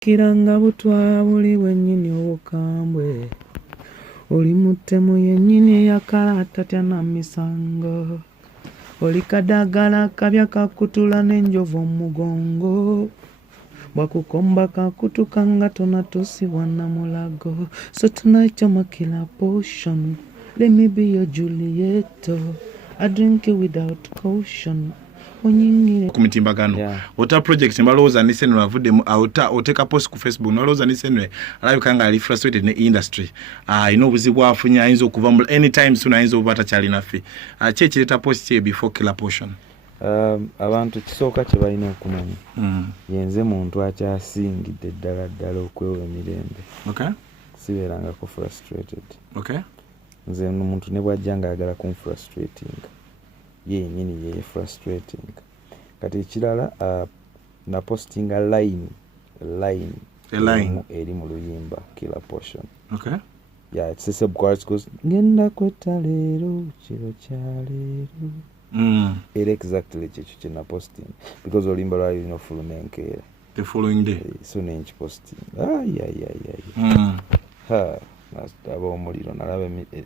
kiranga butwa buli bwennyini obukambwe oli muttemu yennyini yakala tatya na misango oli kadagala kabya kakutula n'enjovu omugongo bwakukomba kakutuka nga tonatuusibwa na mulago. So tonight you're my killer potion, let me be your Juliet, I drink it without caution. Kumitimbagano ota project mbaloza nisenwe Avuddemu oteka post ku Facebook noloza nisenwe alabikanga ali frustrated ne industry ino buzibu afunya ayinza okuva mu anytime soon ayinza obata chali nafe chechi leta post ye before killer portion abantu kisooka kye balina okumanya yenze muntu akyasingidde ddala okwewa emirembe sibeerangako frustrated nze omuntu ne bw'ajja ng'ayagala kumfrustrating yennyini ye frustrating kati ekirala na posting a line eri mu luyimba killer portion yeah it's a sub-chorus goes ngenda kwetta leero kiro kya leero era exactly kyekyo kye na posting because oluyimba lwali lino fulumenkeera the following day so nenki posting aba omuliro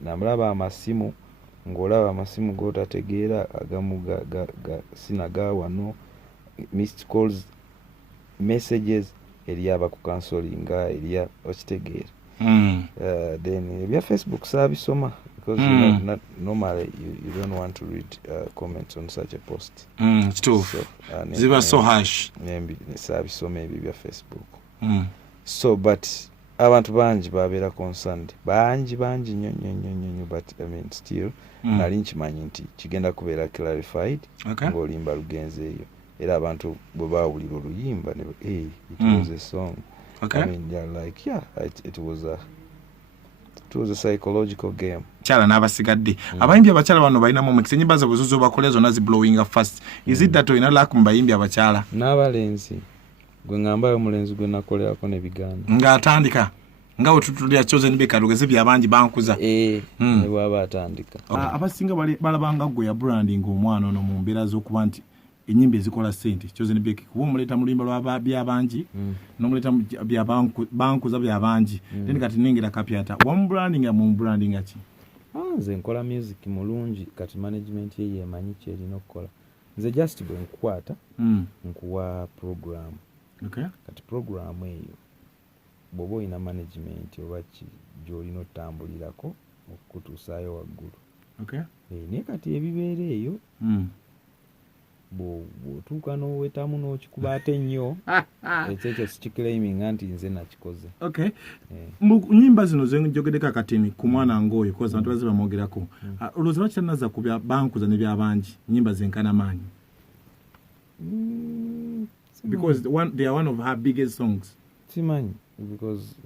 nalaba amasimu ng'olaba amasimu g'otategeera agamu sinaga wano missed calls messages eri abakukansolinga eri okitegeera then ebya Facebook saabisoma because normally you don't want to read comments on such a post ziba so harsh saabisoma ebyo bya Facebook so but abantu bangi babeera concerned bangi nnyo but I mean still nali nkimanyi nti kigenda kubeera clarified ng'oluyimba lugenzeeyo era abantu bwe baawulira oluyimba it was a song I mean they're like it was a psychological game chala n'abasigadde abayimbi abakyala bano balinamu omukisa ennyimba zaabwe zo bakola zonna zi blowing fast is it that oyina lack mu bayimbi abakyala n'abalenzi gwe ng'ambayo omulenzi gwe nakolerako n'ebigambo ng'atandika nga otutulya chosen Becky alogeze Byabangi Bankuza ne bw'aba atandika abasinga balabanga gwe ya branding omwana ono mu mbeera z'okuba nti ennyimba ezikola ssente chosen Becky kuba omuleeta mu luyimba lwa Byabangi n'omuleeta Bankuza Byabangi then kati nengera kapyata wamu branding ki nze nkola music mulungi kati management ye yemanyi kyerina okukola nze just bwe nkukwata nkuwa program kati program eyo bw'oba olina management oba gy'olina otambulirako okukutuusaayo waggulu naye kati ebibeera eyo bw'otuuka n'owetamu n'okikuba ate nnyo ekyo sikiclaiming nti nze nakikoze nnyimba zino zenjogeddeko akatini ku mwana ng'oyo koza abantu baze bamwogerako olowooza lwaki tanazza ku Bankuza ne Byabangi nnyimba zenkana maanyi because they are one of her biggest songs simanyi because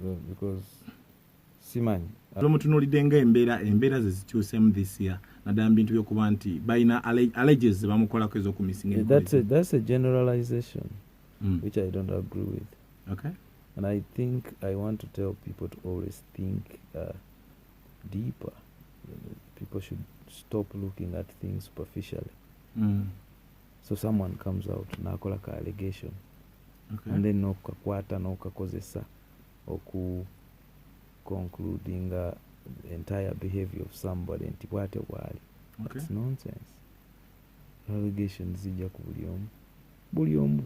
simanyi mutunuulidde nga embeera ze zikyusemu this year naddala mu bintu by'okuba nti balina alleges ze bamukolako ez'okumisinga that's a generalization which I don't agree with and I think I want to tell people to always think deeper. People should stop looking at things superficially. So someone comes out nakola ka allegation and then nokakwata nokakozesa oku concluding the entire behavior of somebody nti bwate bwali that's nonsense. Allegations zijja ku buli omu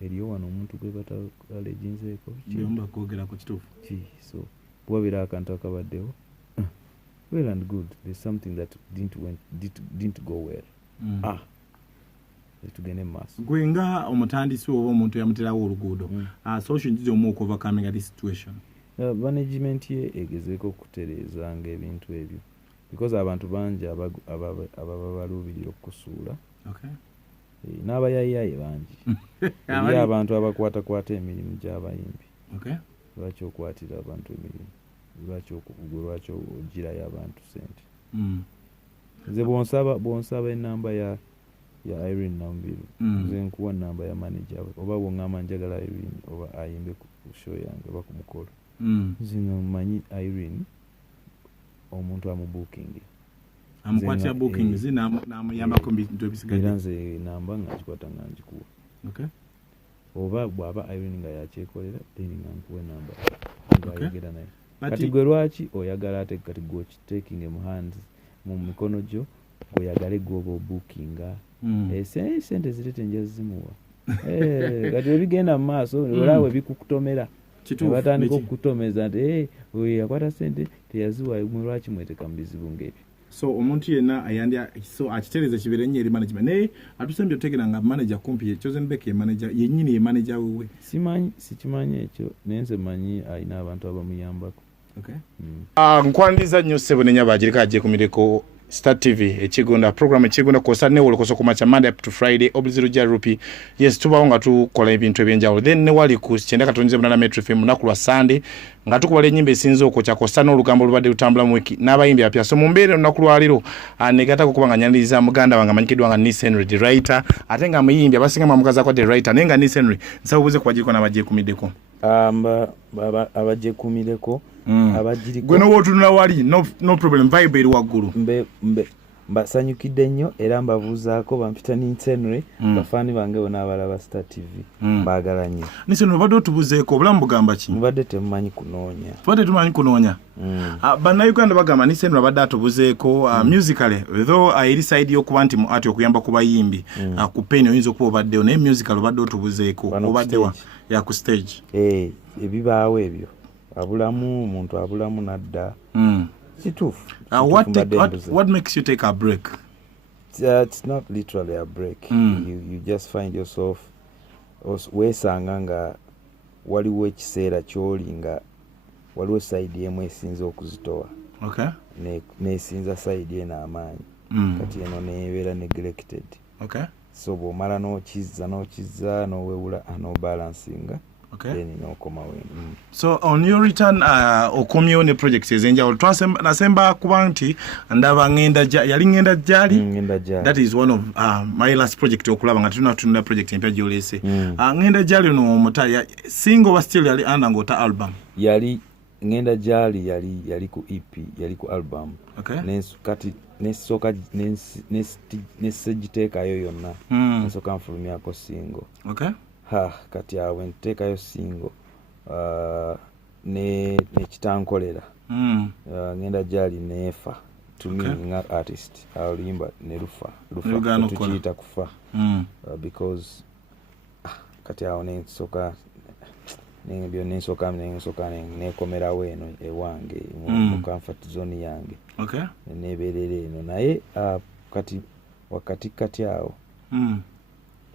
eriyo wano omuntu gwe bata alleginzeeko byomba kwogera ku kituufu so bwabira akantu akabaddewo well and good there's something that didn't go well tugende maaso gwe nga omutandisi oba omuntu yamuterawo oluguudo solution nziza omu overcoming this situation management ye egezeeko okutereeza ng'ebintu ebyo because abantu bangi ababa baluubirira okusuula n'abayayaye bangi eri abantu abakwatakwata emirimu gy'abayimbi lwaki okwatira abantu emirimu lwaki ogirayo abantu sente nze bwonsaba enamba ya Irene Nambiru nze nkuwa namba ya manager oba bwongamba njagala Irene oba ayimbe ku show yange oba ku mukolo zino manyi Irene omuntu amubooking amukwatira booking zina namuyambako bintu ebisigadde nze namba ngakikwata nga njikuwa oba bw'aba Irene nga yakyekolera then nga nkuwe namba ng'ayogera naye kati gwe lwaki oyagala ate kati gwe taking mu hands mu mikono gyo oyagale gwoba obookinga sente zirete nja zimuwa kati ebigenda mu maaso olaawe bikukutomera batandika okukutomeza nti oyo yakwata sente teyaziwayo lwaki mweteka mu bizibu ng'ebyo. So omuntu yenna ayandya so akitereza kibeere nnyo eri management naye atusembye otegera nga manager kumpi Chosen Becky manager yennyini ye manager wewe sikimanyi ekyo naye nze manyi alina abantu abamuyambako. Nkwandiza nnyo ssebo nenyabagirika agyekumireko Star TV ekigonda program ekigonda kosa ne wolokoso kumacha Monday up to Friday obuziro ja rupi yes tubawo nga tukola ebintu ebyenjawulo then ne wali ku kyenda katonze munana Metro FM naku lwa Sunday nga tukubala enyimba esinzo ko kya kosa n'olugambo lubadde lutambula mu wiki n'abayimbi apya so mumbeere naku lwaliro negata kubanga nyandiriza muganda wanga manyikidwa nga Nice Henry the writer ate nga muyimbi abasinga mamukaza ko the writer nenga Nice Henry nsabuze kwajiko nabajje kumideko abajje kumireko abajiriko gwe no wotunula wali no problem vibe eri waggulu mbasanyukidde nnyo era mbabuuzaako bampita Ninsenre bafani bange bona abalaba Star TV baagala nnyo. Ninsenre obadde otubuzeeko obulamu bugamba ki? Mbadde temumanyi kunoonya. Tubadde tumanyi kunoonya. Bannayuganda bagamba Ninsenre abadde atubuzeeko musically though eri side y'okuba nti mu ati okuyamba ku bayimbi ku peni oyinza okuba obaddeyo naye musical obadde otubuzeeko obaddewa ya ku stage. Ebibaawo ebyo abulamu omuntu abulamu nadda. What makes you take a break? It's not literally a break. You just find yourself weesanga nga waliwo ekiseera ky'oli nga waliwo side emu esinza okuzitowa nesinza side eno amaanyi kati eno nebeera neglected. So bw'omala n'okizza n'owewula n'obalansinga then n'okoma wenu. So on your return okomyewo ne projects ezenjawulo nasemba kuba nti ndaba yali ngenda gyali that is one of my last project okulaba nga tunatunula project empya gyolese ngenda gyali no omutaya single was still yali under ngota album yali ngenda gyali yali ku EP yali ku album kati nesoka nesejiteekayo yonna nesoka nfulumyako single kati awe nteekayo single ne kitankolera ngenda gyali neefa to me nga artist oluyimba ne lufa tukiyita kufa because kati awo nensoka nekomerawo eno ewange mu comfort zone yange nebeerera eno naye kati wakati kati awo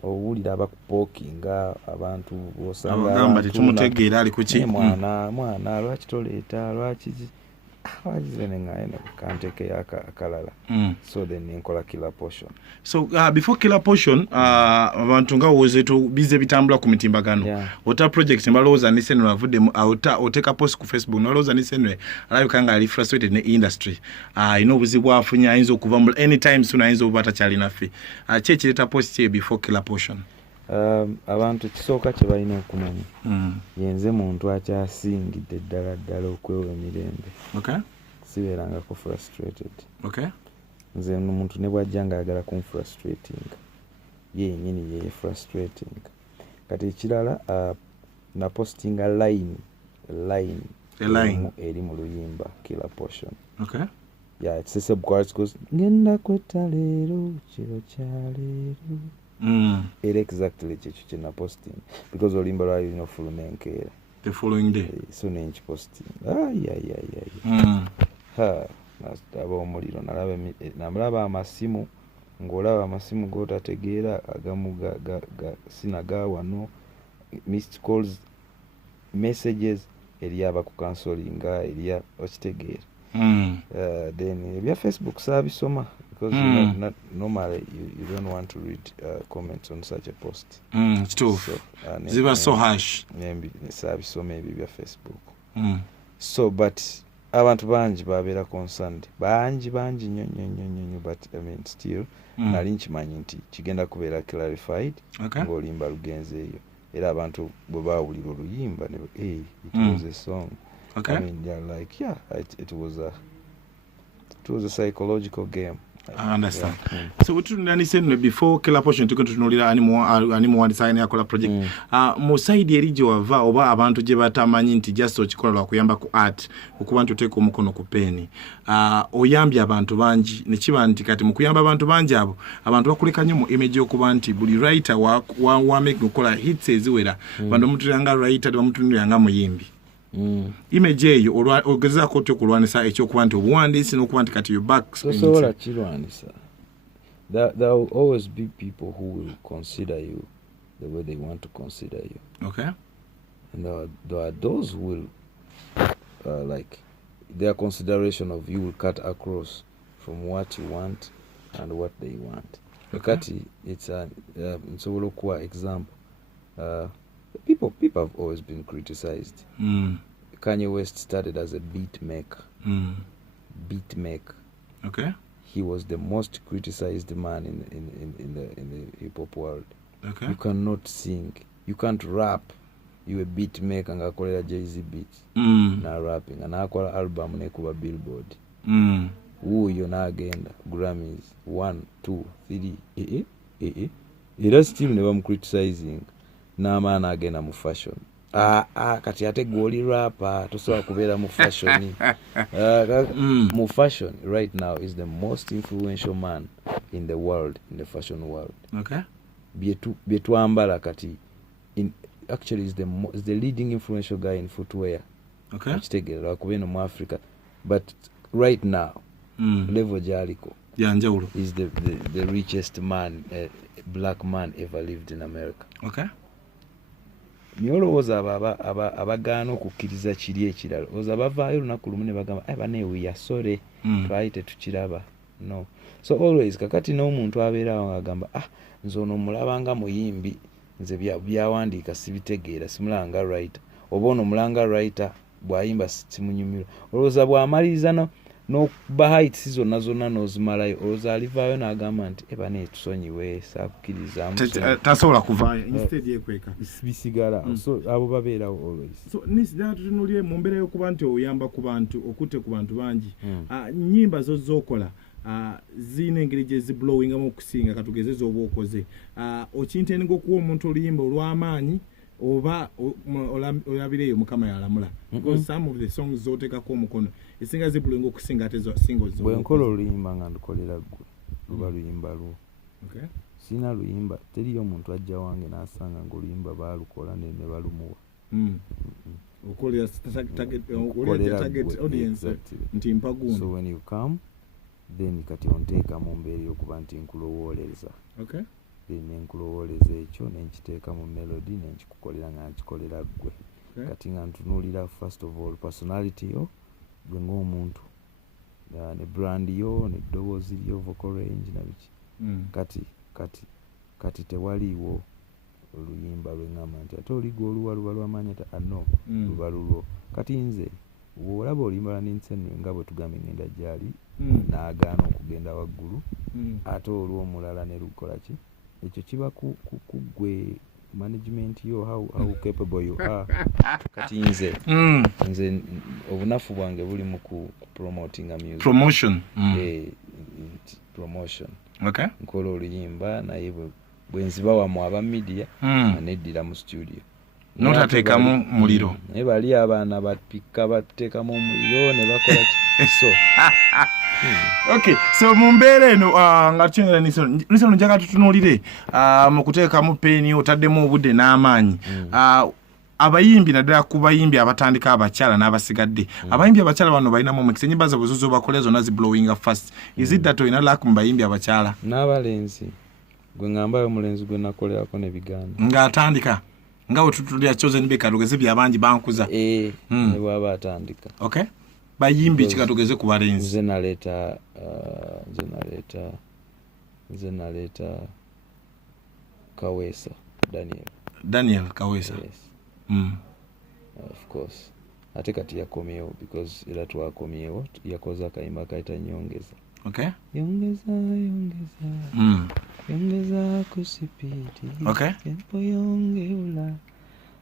owulira abakupookinga abantu bosanga tetumutegeera ali kuki mwana lwaki toleeta lwaki wakizenengaye kanteke akalala so then nenkola killer portion. So before killer portion abantu nga wozeto bize bitambula ku mitimbagano ota project mbalooza Ninsenre Avuddemu oteka post ku Facebook nalooza Ninsenre alabika nga ali frustrated ne industry obuzibu afunya ayinza okuva mu anytime soon ayinza obata kyali naffe kyekireta post ye before killer portion. Abantu kisooka kye balina okumanya yenze muntu akyasingidde ddala okwewa emirembe sibeerangako frustrated. Nze omuntu ne bw'ajja ng'ayagala kumfrustrating yennyini ye frustrating. Kati ekirala napostinga line eri mu luyimba killer portion. It's a sub-chorus goes ngenda kwetta leero kiro kya leero era exactly kyekyo kye naposting because oluyimba lwali lulina ofuluma enkeera the following day so nenkiposting aba omuliro nalaba amasimu ng'olaba amasimu g'otategeera agamu sinaga wano missed calls messages eri abakukansolinga eri okitegeera then ebya Facebook saabisoma because normally you don't want to read comments on such a post. It's true. Ziba so harsh. Saabisoma ebyo bya Facebook. So but abantu bangi babeera concerned bangi nnyo but I mean still nali nkimanyi nti kigenda kubeera clarified ng'oluyimba lugenzeeyo era abantu bwe baawulira oluyimba it was a song. I mean they're like it was a psychological game. I understand. So what you understand before kila portion tukuntunulira animu design yakola project. Mu side erije wava oba abantu je batamanyi nti just okikola lwa kuyamba ku art okuba ntuteka omukono ku peni. Oyambye abantu banji ne kiba nti kati mu kuyamba abantu banji abo abantu bakuleka nnyo mu image okuba nti buli writer wa make okola hits eziwera bando mutuyanga writer bamutunulanga muyimbi. Image eyo ogezako otyo kulwanisa ekyokuba nti obuwandiisi n'okuba nti kati your back. So kirwanisa. There will always be people who will consider you the way they want to consider you. Okay. And there are those who will like their consideration of you will cut across from what you want and what they want. Okay. It's a example. People have always been criticized. Kanye West started as a beat maker. Okay. He was the most criticized man in the hip hop world. Okay. You cannot sing. You can't rap. You a beat maker nga akolera Jay-Z beats. Na rapping. Na akola album nekuba Billboard. Uyo nagenda Grammys 1, 2, 3. Era still never criticizing. N'amaana agenda mu fashion. Kati ate goli rapper tosobola kubeera mu fashion. Mu fashion right now is the most influential man in the world, in the fashion world. Okay. Byetwambala kati actually is the leading influential guy in footwear. Okay. Kitegeera kubeera mu Africa, but right now level jaliko is the richest man, black man ever lived in America. Okay. Nyolowooza abagaana okukkiriza kiri ekirala oza bavaayo lunaku lumu ne bagamba baneewuya sore twali tetukiraba. No. So always kakati n'omuntu abeerawo agamba nze ono mulabanga muyimbi nze byawandiika sibitegeera simulanga writer oba ono mulanga writer bw'ayimba simunyumira olowooza bw'amaliriza n'okuba heights zonna n'ozimalayo olowooza alivaayo n'agamba nti bane tusonyiwe saakukkiriza tasobola kuvaayo instead yekweka bisigala. So abo babeerawo always. So nisida tutunulire mu mbeera y'okuba nti oyamba ku bantu okutte ku bantu bangi nnyimba zo z'okola zina engeri gye ziblowingamu okusinga katugezeza oba okoze okintendinga okuwa omuntu oluyimba olw'amaanyi oba olabireyo mukama yalamula because some of the songs zotekako omukono esinga ziblowinga okusinga ate single zo bwenkola oluyimba nga ndukolera ggwe luba luyimba lwo. Okay. Sina luyimba teriyo omuntu ajja wange n'asanga ng'oluyimba baalukola ne balumuwa. Okolera target audience nti mpagundi. So when you come then kati onteeka mu mbeera y'okuba nti nkulowooleza. Okay. Then nkulowooleza ekyo nenkiteeka mu melody nenkikukolera nga nkikolera ggwe. Okay. Kati nga ntunuulira first of all personality yo gwe ng'omuntu ne brand yo n'eddoboozi lyo vocal range na biki. Kati tewaliiwo oluyimba lwengamba nti ate oliga oluwa luba lw'amaanyi no luba lulwo. Kati nze bw'olaba oluyimba lwaninsenwe nga bwe tugambye ngenda gyali n'agaana okugenda waggulu ate olw'omulala ne lukola ki ekyo kiba ku ggwe management yo how capable you are. Kati nze obunafu bwange buli mu ku promoting a music promotion. Promotion. Okay. Nkola oluyimba naye bwe nziba wamu aba media neddira mu studio notateekamu muliro naye bali abaana bapika bateekamu omuliro ne bakola so Okay, so mu mbeera eno nga tukyengera nisono njagala tutunuulire mu kuteekamu peeni otaddemu obudde n'amaanyi abayimbi naddala ku bayimbi abatandika abakyala n'abasigadde abayimbi abakyala bano balinamu omukisa ennyimba zaabwe zo bakole zonna ziblowinga fast is it that olina lack mu bayimbi abakyala n'abalenzi gwe ngambayo omulenzi gwe nakolerako ne bigaana ng'atandika nga bwe tutulira Chosen Becky tugeze Byabangi Bankuza ne bw'aba atandika. Okay. Bayimbi kikatugeze ku balenzi nze naleeta Kawesa Daniel Kawesa. Yes. Of course ate kati yakomyewo because era twakomyewo yakoze akayimba kayita nyongeza. Okay. Yongeza kusipidi. Okay.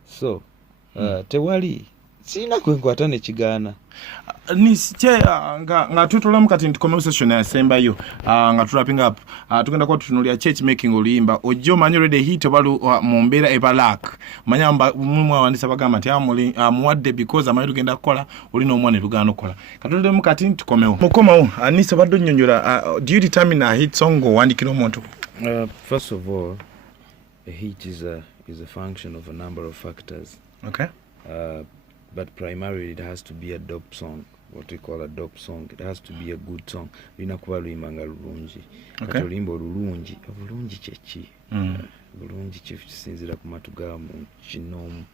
So tewali sina kwenkwata ne kigaana nische nga tutulamu kati ntukomeo session yasembayo nga tulapinga up tugenda kwa tutunulia church making oluyimba ojjo manyo rede hit obalu mu mbeera ebalak manya mumwe awandisa bagamba nti amuwadde because amanyi tugenda kukola olina omwana lugano kola katulemu kati ntukomeo mukomawo anisa baddo nnyonnyola do you determine a hit song owandikira omuntu? First of all, a hit is a function of a number of factors. Okay. But primarily it has to be a dope song, what we call a dope song. It has to be a good song. Lina kuba luyimba nga lulungi. Kati oluyimba olulungi, obulungi kyeki. Bulungi kisinzira ku matu ga mu kinoomu.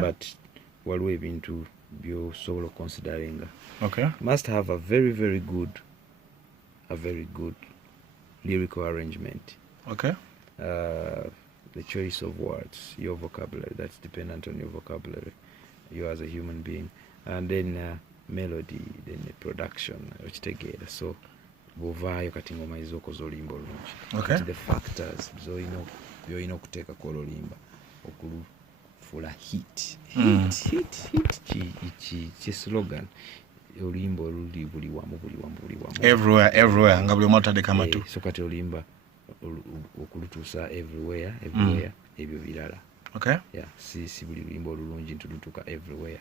But waliwo ebintu by'osobola consideringa. Must have a very good lyrical arrangement. The choice of words, your vocabulary, that's dependent on your vocabulary, you as a human being, and then melody, then the production, which together. So bovayo kati ngoma izokoza oluyimba olungi. The factors zo kuteeka kola oluyimba okulufula hit chi slogan oluyimba oluli buli wamu everywhere nga buli omutade kamatu. So kati oluyimba okulutuusa everywhere ebyo birala. Si buli luyimba olulungi ntulutuuka everywhere.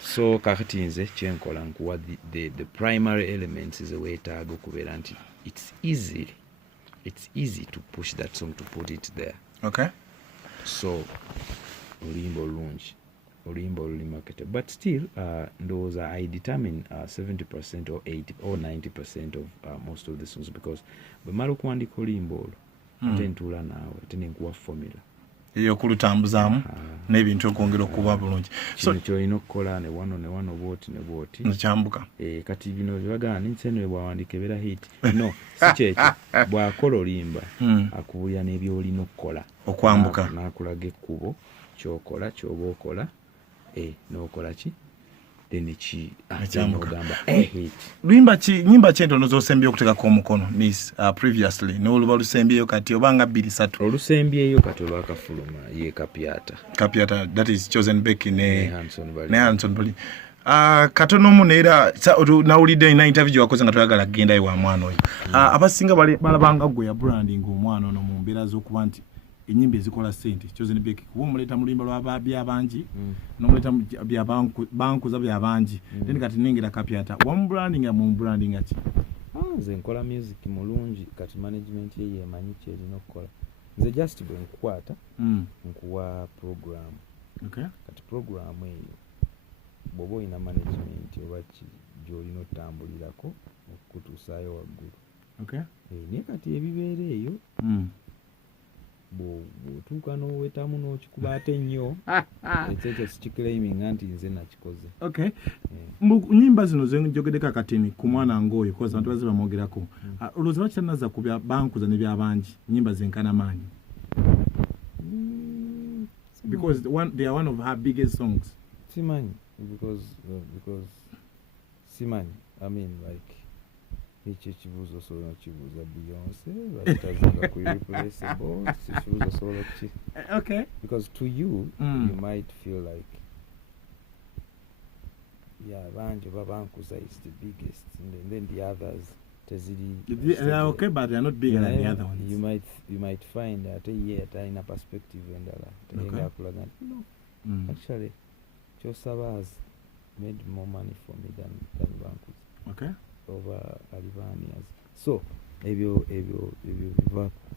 So kakati nze kyenkola nkuwa the primary elements is weetaaga okubeera nti it's easy to push that song, to put it there. So oluyimba oluli marketed, but still ndowooza I determine 70% or 80 or 90% of most of the songs, because bwe mala okuwandika oluyimba olwo ate ntuula naawe ate nenkuwa formula ey'okulutambuzaamu n'ebintu okwongera okuba bulungi. So kyolina okukola ne wano bwoti nekyambuka. Kati bino byebagamba ninseno bwawandika ebeera hit no si kyekyo. Bw'akola oluyimba akubulira n'ebyolina okukola okwambuka, n'akulaga ekkubo kyokola ky'oba okola n'okola ki then kyamugamba luyimba ki nyimba ki entono z'osembye okuteekako omukono miss previously n'oluba lusembyeyo kati obanga 2-3 olusembyeyo kati olwakafuluma ye kapyata that is chosen Becky ne Hanson Bali katonomu neera nawulidde ina interview wakoze nga toyagala kugendayo wa mwana oyo. Abasinga balabanga gwe ya branding omwana ono mu mbeera z'okuba nti enyimba ezikola sente chosen Becky kuba omuleta mu luyimba lwa Byabangi n'omuleta Bankuza Byabangi then kati nengera kapyata one branding ya mu branding ati nze nkola music mulungi kati management ye emanyi kyerina okukola nze just bwe nkwata nkuwa program. Kati program eyo bw'oba olina management oba gy'olina otambulirako okutuusaayo waggulu. Naye kati ebibeera eyo bw'otuuka n'owetamu n'okikuba ate nnyo ekyo sikiclaiming nti nze nakikoze. Nyimba zino zenjogeddeko akatini ku mwana ng'oyo koza abantu baze bamwogerako olowooza lwaki tanazza ku Bankuza ne Byabangi nyimba zenkana maanyi? Because they are one of her biggest songs. Simanyi because simanyi I mean like ekyo ekibuuzo osobola okibuuza Beyonce bakitazinga ku irreplaceable ekibuuzo osobola okuki because to you you might feel like Banji oba Bankuza is the biggest and then the others they are okay but they are not bigger than the other ones. You might find that in a perspective endala akulaga no actually Kyosaba has made more money for me than Bankuza over Alivanias. So ebyo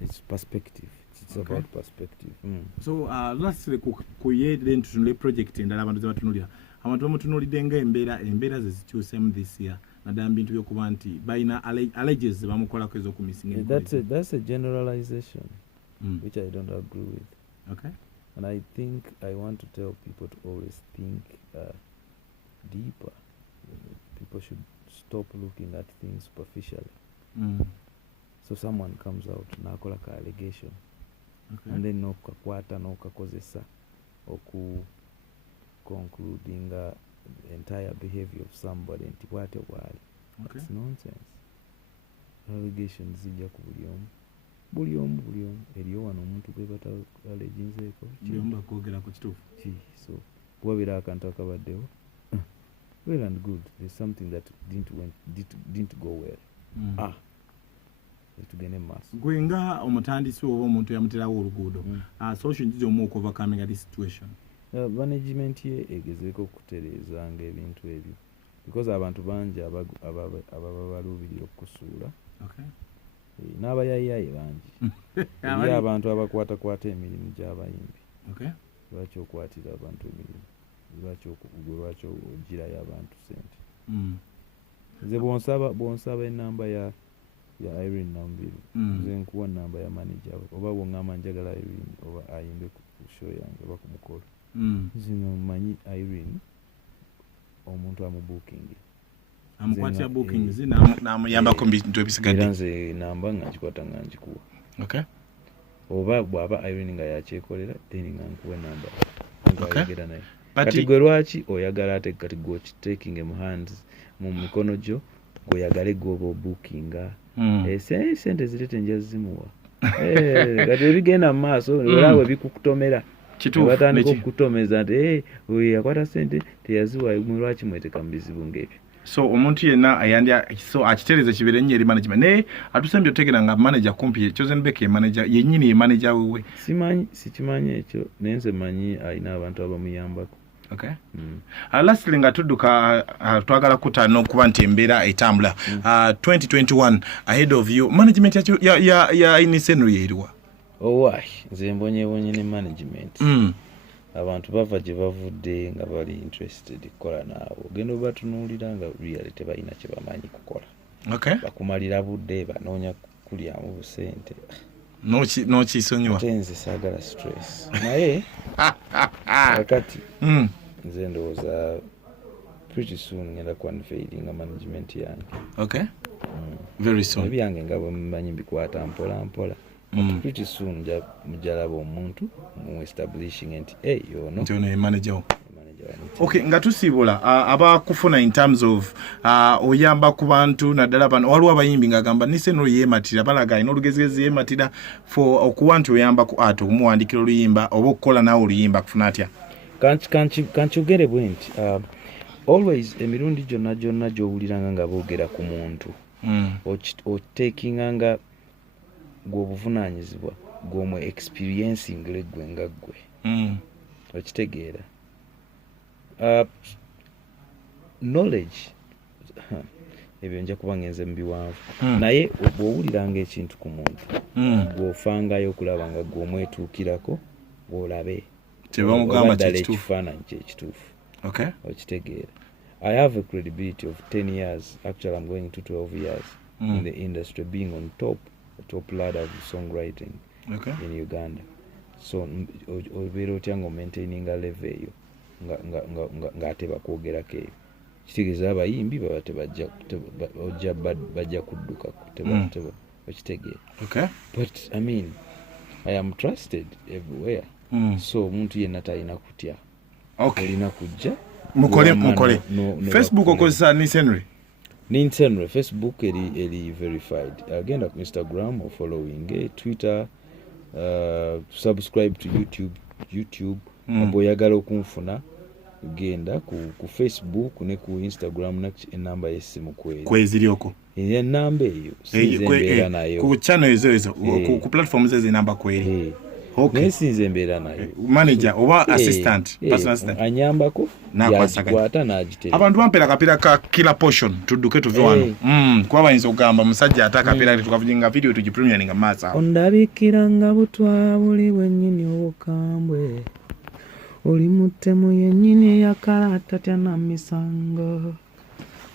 it's perspective. It's about perspective. So lastly ku ye then tunule project endala abantu zebatunulira abantu bamutunulidde nga embeera ze zikyusemu this year naddala mu bintu by'okuba nti balina alleges bamukolako ez'okumisinga. That's a generalization which I don't agree with. And I think I want to tell people to always think deeper. People should stop looking at things superficially. So someone comes out nakola ka allegation and then nokakwata nokakozesa oku concluding the entire behavior of somebody nti bwate bwali. It's nonsense. Allegations zijja ku buli omu eriyo wano omuntu gwe bataleginzeeko byomba kwogera ku kituufu so kuba bira akantu akabaddewo well and good. There's something that didn't go well. Tugende maaso. Gwe nga omutandisi oba omuntu yamuterawo oluguudo. Solution nzizo mu overcoming at this situation. Management ye egezeeko okutereezanga ebintu ebyo. Because abantu bangi ababa baluubirira okusuula. Okay. N'abayayaye bangi. Eri abantu abakwatakwata emirimu gy'abayimbi. Okay. Lwaki okwatira abantu emirimu? Lwaki ogirayo abantu sente? Nze bw'onsaba enamba ya Irene Nambiru, nze nkuwa namba ya manager oba bw'ongamba njagala Irene oba ayimbe ku show yange oba ku mukolo. Zino manyi Irene omuntu amubooking. Amukwatira booking n'amuyambako bintu ebisigadde. Nze namba nga nkikwata nga nkikuwa. Okay. Oba bw'aba Irene nga yakyekolera then nga nkuwe namba. Okay. Kati gwe lwaki oyagala ate kati gwe taking mu hands mu mikono gyo oyagale gwoba bookinga. Sente zirete nja zimuwa. Kati ebigenda mu maaso olwawe bikukutomera. Batandika okukutomeza nti oyo yakwata sente teyaziwa lwaki mweteka mu bizibu ng'ebyo. So omuntu yenna ayandya so akitereze kibeere nnyo eri management naye atusembye otegera nga manager kumpi Chosen Becky manager yennyini ye manager wewe. Sikimanyi ekyo naye nze manyi alina abantu abamuyambako. Okay. Lastly nga tudduka twagala kutana okuba nti embeera etambula 2021 ahead of you management ya Inisenry eriwa. Why nze mbonye ne management. Abantu bava gye bavudde nga bali interested kukola naawe ogenda obatunuulira nga really tebalina kye bamanyi kukola. Okay. Bakumalira budde banoonya kulyamu busente. N'okisonyiwa. Nze saagala stress naye kakati nze ndowooza pretty soon ngenda kwanfailinga management yange. Okay. Very soon. Ebyange nga bwe mumanyi mbikwata mpola mpola. Pretty soon mujalaba omuntu mu establishing nti yono nti ono ye manager. Okay, nga tusiibula abakufuna in terms of oyamba ku bantu naddala bano waliwo abayimbi ng'agamba Nisenry yeematira balaga alina olugezigezi yeematira for okuwa nti oyamba ku art okumuwandikira oluyimba oba okukola naawe oluyimba kufuna atya. Kankyogere bwe nti always emirundi gyonna gy'owuliranga nga boogera ku muntu otakinganga gw'obuvunaanyizibwa gw'omwe experiencing gwe nga ggwe okitegeera. Knowledge ebyo nja kuba ngenze mu biwanvu naye bw'owuliranga ekintu ku muntu bw'ofangayo okulaba nga gw'omwetuukirako bw'olabe tebamugamba ekifaananyi kyekituufu. Okay. Okitegeera. I have a credibility of 10 years. Actually, I'm going to 12 years in the industry, being on top ladder of songwriting in Uganda. So, obeera otya nga maintaining a level eyo ng'ate bakwogerako eyo. Kitegeeza abayimbi baba bajja kuddukako okitegeera. Okay. But, I mean, I am trusted everywhere. So, omuntu yenna talina kutya. Okay. Olina kujja. Mukole. Facebook okozesa Nisenry. Facebook eri verified. Agenda ku Instagram or following, Twitter, subscribe to YouTube. Oyagala okunfuna genda ku Facebook ne ku Instagram na enamba y'essimu kwezirioko. Enamba eyo sinzembeera nayo. Ku channel ezo ku platforms ezo enamba kweri. Okay. Nesinze mbeera nayo. Manager oba assistant, personal assistant. Anyambako yakwata n'agitera. Abantu bampera kapira ka kila portion tudduke tuve wano. Kuba bayinza okugamba musajja atakapira tukavunga video tugipremier nga masa. Ondabikira nga butwa buli bwennyini obukambwe. Oli muttemu yennyini yakala tatya na misango.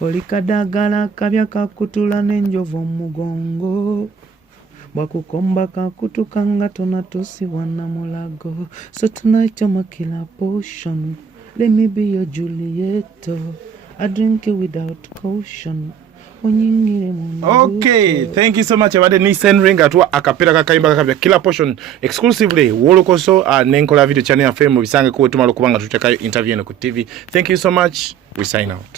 Oli kadagala kabya kakutula n'enjovu omugongo. Wakukomba kakutukanga tonatosibwa na mulago. So tonight I'm a killer potion. Let me be your Juliet. I drink it without caution. Okay, thank you so much. Abade Nisenry atwa akapera kakayimba kakabya killer portion exclusively wolokoso nenkola video channel ya FM bisange ko tumalo kubanga tutakayo interview no ku TV. Thank you so much. We sign out.